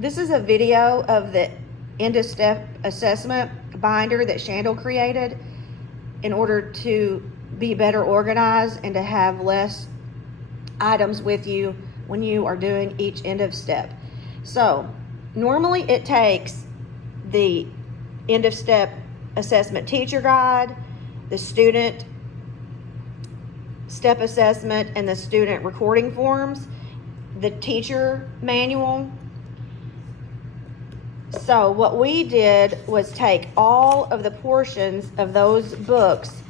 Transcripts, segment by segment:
This is a video of the end of step assessment binder that Chandel created in order to be better organized and to have less items with you when you are doing each end of step. So normally it takes the end of step assessment teacher guide, the student step assessment, and the student recording forms, the teacher manual. So what we did was take all of the portions of those books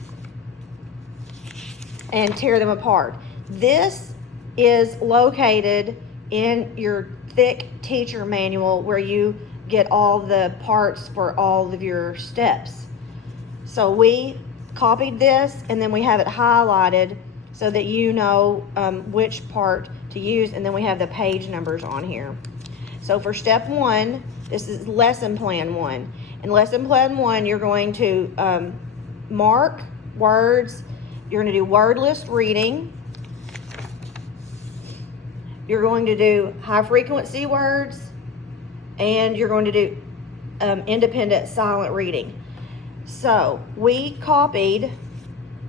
and tear them apart. This is located in your thick teacher manual where you get all the parts for all of your steps. So we copied this and then we have it highlighted so that you know which part to use, and then we have the page numbers on here. So for step 1, this is lesson plan 1. In lesson plan 1, you're going to mark words. You're going to do word list reading. You're going to do high frequency words, and you're going to do independent silent reading. So we copied,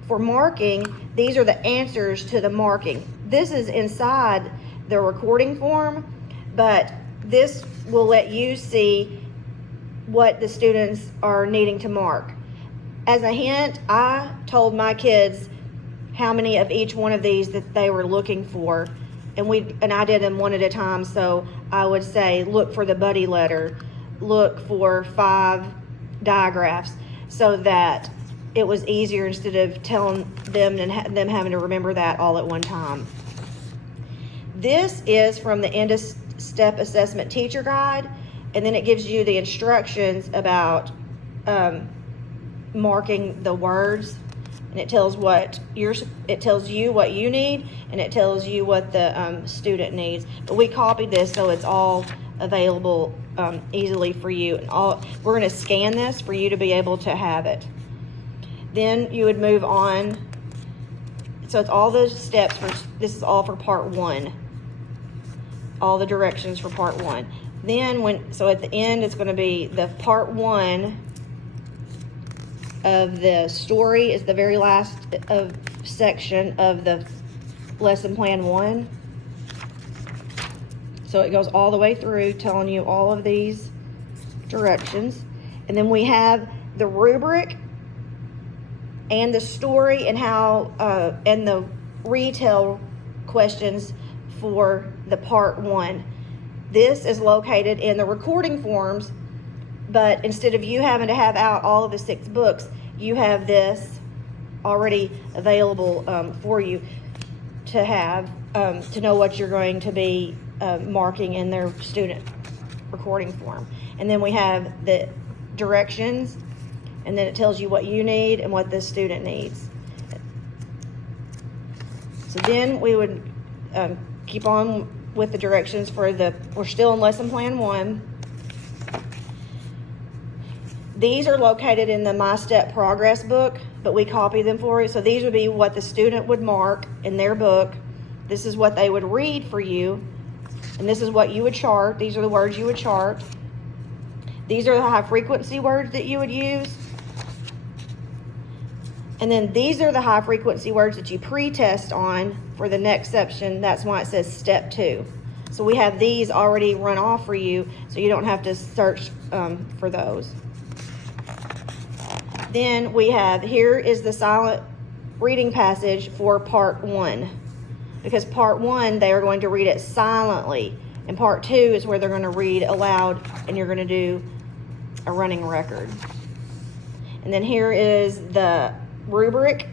for marking, these are the answers to the marking. This is inside the recording form, but this will let you see what the students are needing to mark. As a hint, I told my kids how many of each one of these that they were looking for, and I did them one at a time. So I would say, look for the buddy letter, look for 5 digraphs, so that it was easier instead of telling them and them having to remember that all at one time. This is from the end of step assessment teacher guide, and then it gives you the instructions about marking the words, and it tells you what you need, and it tells you what the student needs. But we copied this so it's all available easily for you, and we're going to scan this for you to be able to have it. Then you would move on. So it's all those steps this is all for part 1. All the directions for part 1. Then so at the end, it's going to be the part 1 of the story is the very last section of the lesson plan 1. So it goes all the way through telling you all of these directions. And then we have the rubric and the story and how and the retell questions for the part 1. This is located in the recording forms, but instead of you having to have out all of the 6 books, you have this already available for you to have to know what you're going to be marking in their student recording form. And then we have the directions, and then it tells you what you need and what the student needs. So then we would keep on with the directions we're still in lesson plan 1. These are located in the My Step Progress book, but we copy them for you. So these would be what the student would mark in their book. This is what they would read for you, and this is what you would chart. These are the words you would chart. These are the high frequency words that you would use. And then these are the high frequency words that you pre-test on for the next section. That's why it says step 2. So we have these already run off for you, so you don't have to search for those. Then we have, here is the silent reading passage for part 1. Because part 1, they are going to read it silently. And part 2 is where they're going to read aloud, and you're going to do a running record. And then here is the rubric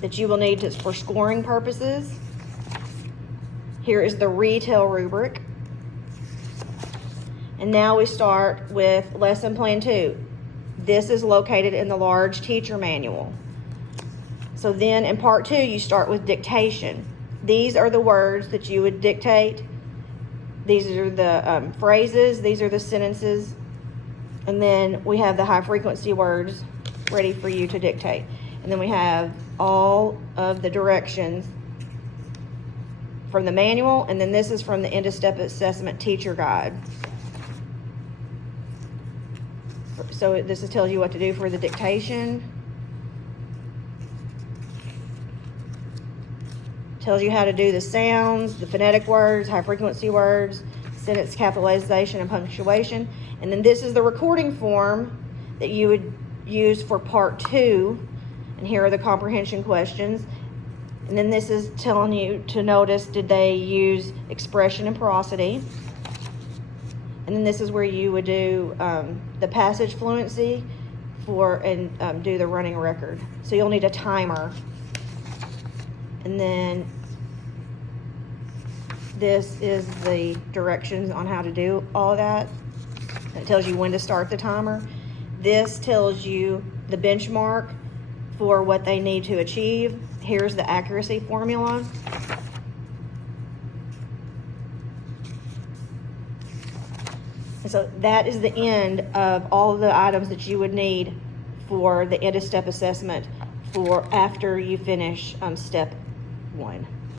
that you will need for scoring purposes. Here is the retell rubric. And now we start with lesson plan 2. This is located in the large teacher manual. So then in part 2, you start with dictation. These are the words that you would dictate. These are the phrases. These are the sentences. And then we have the high frequency words ready for you to dictate. And then we have all of the directions from the manual, and then this is from the end of step assessment teacher guide. So this tells you what to do for the dictation. Tells you how to do the sounds, the phonetic words, high frequency words, sentence capitalization and punctuation. And then this is the recording form that you would use for part 2. And here are the comprehension questions. And then this is telling you to notice, did they use expression and prosody? And then this is where you would do the passage fluency and do the running record. So you'll need a timer. And then this is the directions on how to do all of that. It tells you when to start the timer. This tells you the benchmark for what they need to achieve. Here's the accuracy formula. And so that is the end of all of the items that you would need for the end of step assessment for after you finish step 1.